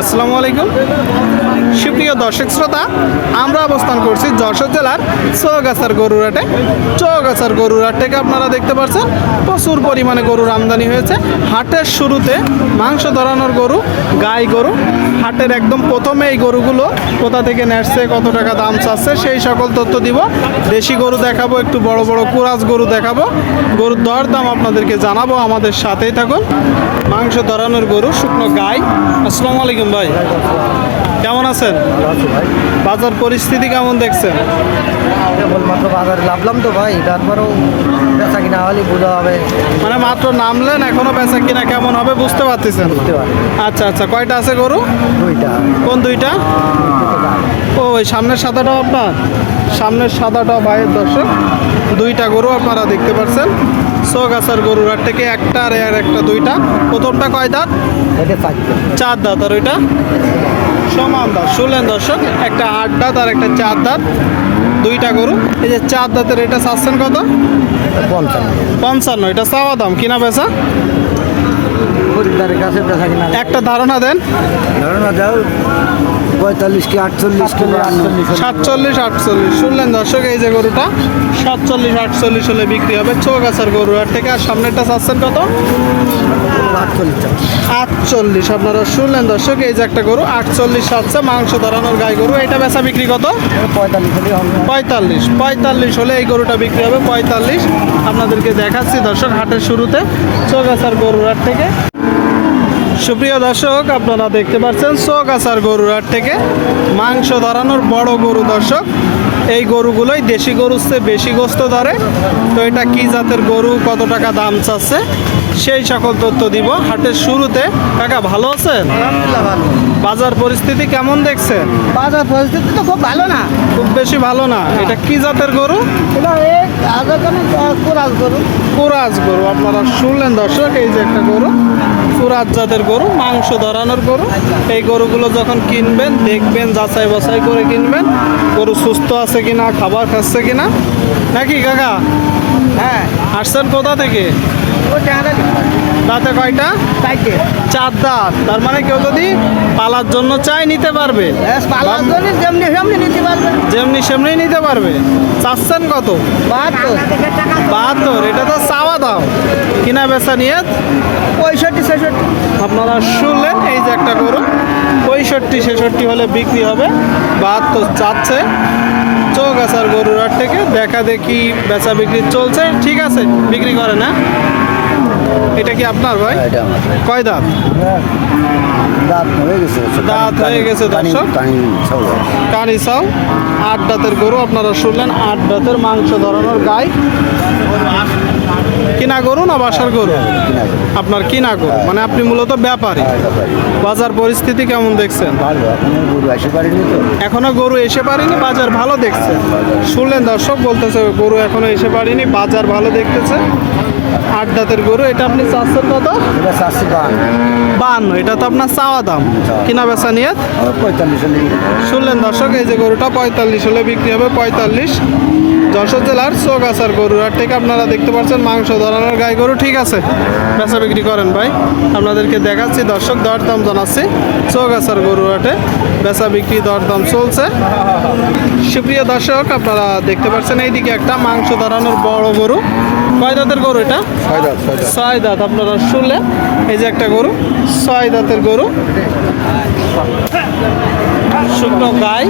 আসসালামু আলাইকুম সুপ্রিয় দর্শক শ্রোতা, আমরা অবস্থান করছি যশোর জেলার চৌগাছার গরুর হাটে। চৌগাছার গরুর হাট থেকে আপনারা দেখতে পাচ্ছেন প্রচুর পরিমাণে গরুর আমদানি হয়েছে। হাটের শুরুতে মাংস ধরানোর গরু, গাই গরু, হাটের একদম প্রথমে এই গরুগুলো কোথা থেকে নেসছে, কত টাকা দাম চাচ্ছে সেই সকল তথ্য দিব। দেশি গরু দেখাবো, একটু বড় বড় কুরাজ গরু দেখাবো, গরুর দর দাম আপনাদেরকে জানাবো, আমাদের সাথেই থাকুন। মাংস ধরানোর গরু, শুকনো গাই। আসসালামু আলাইকুম ভাই, কেমন আছেন? বাজার পরিস্থিতি কেমন দেখছেন? কেবলমাত্র বাজারে নামলাম তো ভাই, তারপরেও বেচা কিনা হলে বোঝা হবে। মানে মাত্র নামলেন, এখনো বেচা কিনা কেমন হবে বুঝতে পারতেছেন? আচ্ছা আচ্ছা, কয়টা আছে গরু? দুইটা। কোন দুইটা? ও ওই সামনের সাদাটাও আপনার? সামনের সাদাটাও ভাইয়ের দর্শক। দুইটা গরু আপনারা দেখতে পাচ্ছেন চৌগাছার গরুর হাট থেকে, একটা আর একটা দুইটা। প্রথমটা কয় দাঁত? এটা চারটে। চার দাঁত। আর ওইটা সমান দাঁত। শুনলেন দর্শক, একটা 8 দাঁত আর একটা 4 দাঁত, দুইটা গরু। এই যে 4 দাঁতের এটা চাচ্ছেন কত? 55। এটা চাওয়া দাম, কিনা বেচা? খরিদ্দারের কাছে বেচা কিনা। একটা ধারণা দেন। ধারণা দাও 45 কি 48 কি 47, 48। শুনলেন দর্শক, এই যে গরুটা 47, 48 হলে বিক্রি হবে চৌগাছার গরুর হাট থেকে। আর সামনেরটা চাচ্ছেন কত? 48। আপনারা শুনলেন দর্শক, এই যে একটা গরু 48 চাচ্ছে, মাংস ধরানোর গাই গরু। এটা বেচা বিক্রি কত? 45 হলে এই গরুটা বিক্রি হবে 45। আপনাদেরকে দেখাচ্ছি দর্শক হাটের শুরুতে চৌগাছার গরুর হাট থেকে। সুপ্রিয় দর্শক, আপনারা দেখতে পাচ্ছেন চৌগাছার গরুর হাট থেকে মাংস ধরানোর বড় গরু। দর্শক, এই গরুগুলোই দেশি গরুর চেয়ে বেশি গোস্ত ধরে। তো এটা কি জাতের গরু, কত টাকা দাম চাচ্ছে সেই সকল তথ্য দিব হাটের শুরুতে। কাকা ভালো আছেন? আলহামদুলিল্লাহ ভালো। বাজার পরিস্থিতি কেমন দেখছেন? বাজার পরিস্থিতি তো খুব ভালো না। খুব বেশি ভালো না। এটা কি জাতের গরু? এটা এই আজাকানে কুরাজ গরু। কুরাজ গরু। আপনারা শুনলেন দর্শক, এই যে একটা গরু কুরাজ জাতের গরু, মাংস ধরানোর গরু। এই গরুগুলো যখন কিনবেন দেখবেন, যাচাই বাছাই করে কিনবেন, গরু সুস্থ আছে কিনা, খাবার খাচ্ছে কিনা, নাকি কাকা? হ্যাঁ। আসছেন কোথা থেকে? দাঁতে কয়টা? চারটে। 4 দাঁত। তার মানে কেউ যদি পালার জন্য চাই নিতে পারবে, পালার জন্য যেমনি সেমনি নিতে পারবেন। যেমনি সেমনি নিতে পারবে। চাচ্ছেন কত? 72। এটা তো চাওয়া দাম, কিনা বেচা নিয়ে 65-66। আপনারা শুনলেন, এই যে একটা গরু 65-66 হলে বিক্রি হবে। 72 চাচ্ছে চৌগাছার গরুর হাট থেকে। দেখা দেখি বেচা বিক্রি চলছে। ঠিক আছে, বিক্রি করে না। এটা কি আপনার ভাই? কয় দাঁত? দাঁত হয়ে গেছে। দাঁত হয়ে গেছে দর্শক। কানি চাও। 8 দাঁতের গরু আপনারা শুনলেন। 8 দাঁতের মাংস ধরানোর গাই। কিনা গরু না বাসার গরু? আপনার কিনা গরু, মানে আপনি মূলত ব্যাপারী। বাজার পরিস্থিতি কেমন দেখছেন? এখনো গরু এসে পারেনি, বাজার ভালো দেখছে। শুনলেন দর্শক, বলতেছে গরু এখনো এসে পারেনি, বাজার ভালো দেখতেছে। 8 দাঁতের গরু। এটা আপনি চাচ্ছেন কত? 52। এটা তো আপনার চাওয়া দাম, কিনা বেচা নিয়ে 45। শুনলেন দর্শক, এই যে গরুটা 45 হলে বিক্রি হবে 45। যশোর জেলার চৌগাছার গরুর হাট থেকে আপনারা দেখতে পাচ্ছেন মাংস ধরানোর গাই গরু। ঠিক আছে, বেচা বিক্রি করেন ভাই। আপনাদেরকে দেখাচ্ছি দর্শক, দরদাম জানাচ্ছি চৌগাছার গরুর হাটে বেচা বিক্রি দরদাম চলছে। সুপ্রিয় দর্শক, আপনারা দেখতে পাচ্ছেন এইদিকে একটা মাংস ধরানোর বড় গরু। কয় দাঁতের গরু এটা? 6 দাঁত। আপনারা শুনলেন, এই যে একটা গরু 6 দাঁতের গরু, শুকনো গাই।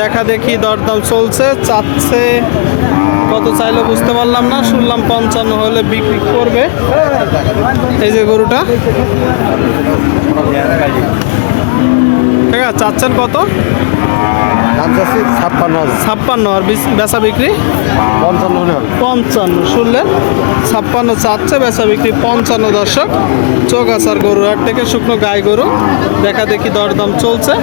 দেখা দেখি দরদাম চলছে। চাচ্ছে কত চাইলে বুঝতে পারলাম না, শুনলাম 55 হলে বিক্রি করবে। এই যে গরুটা ঠিক আছে, চাচ্ছেন কত? 56। আর বেচা বিক্রি 55। শুনলেন, 56 চাচ্ছে, বেচা বিক্রি 55। দর্শক, চৌগাছার গরুর হাট থেকে শুকনো গাই গরু দেখা দেখি দরদাম চলছে।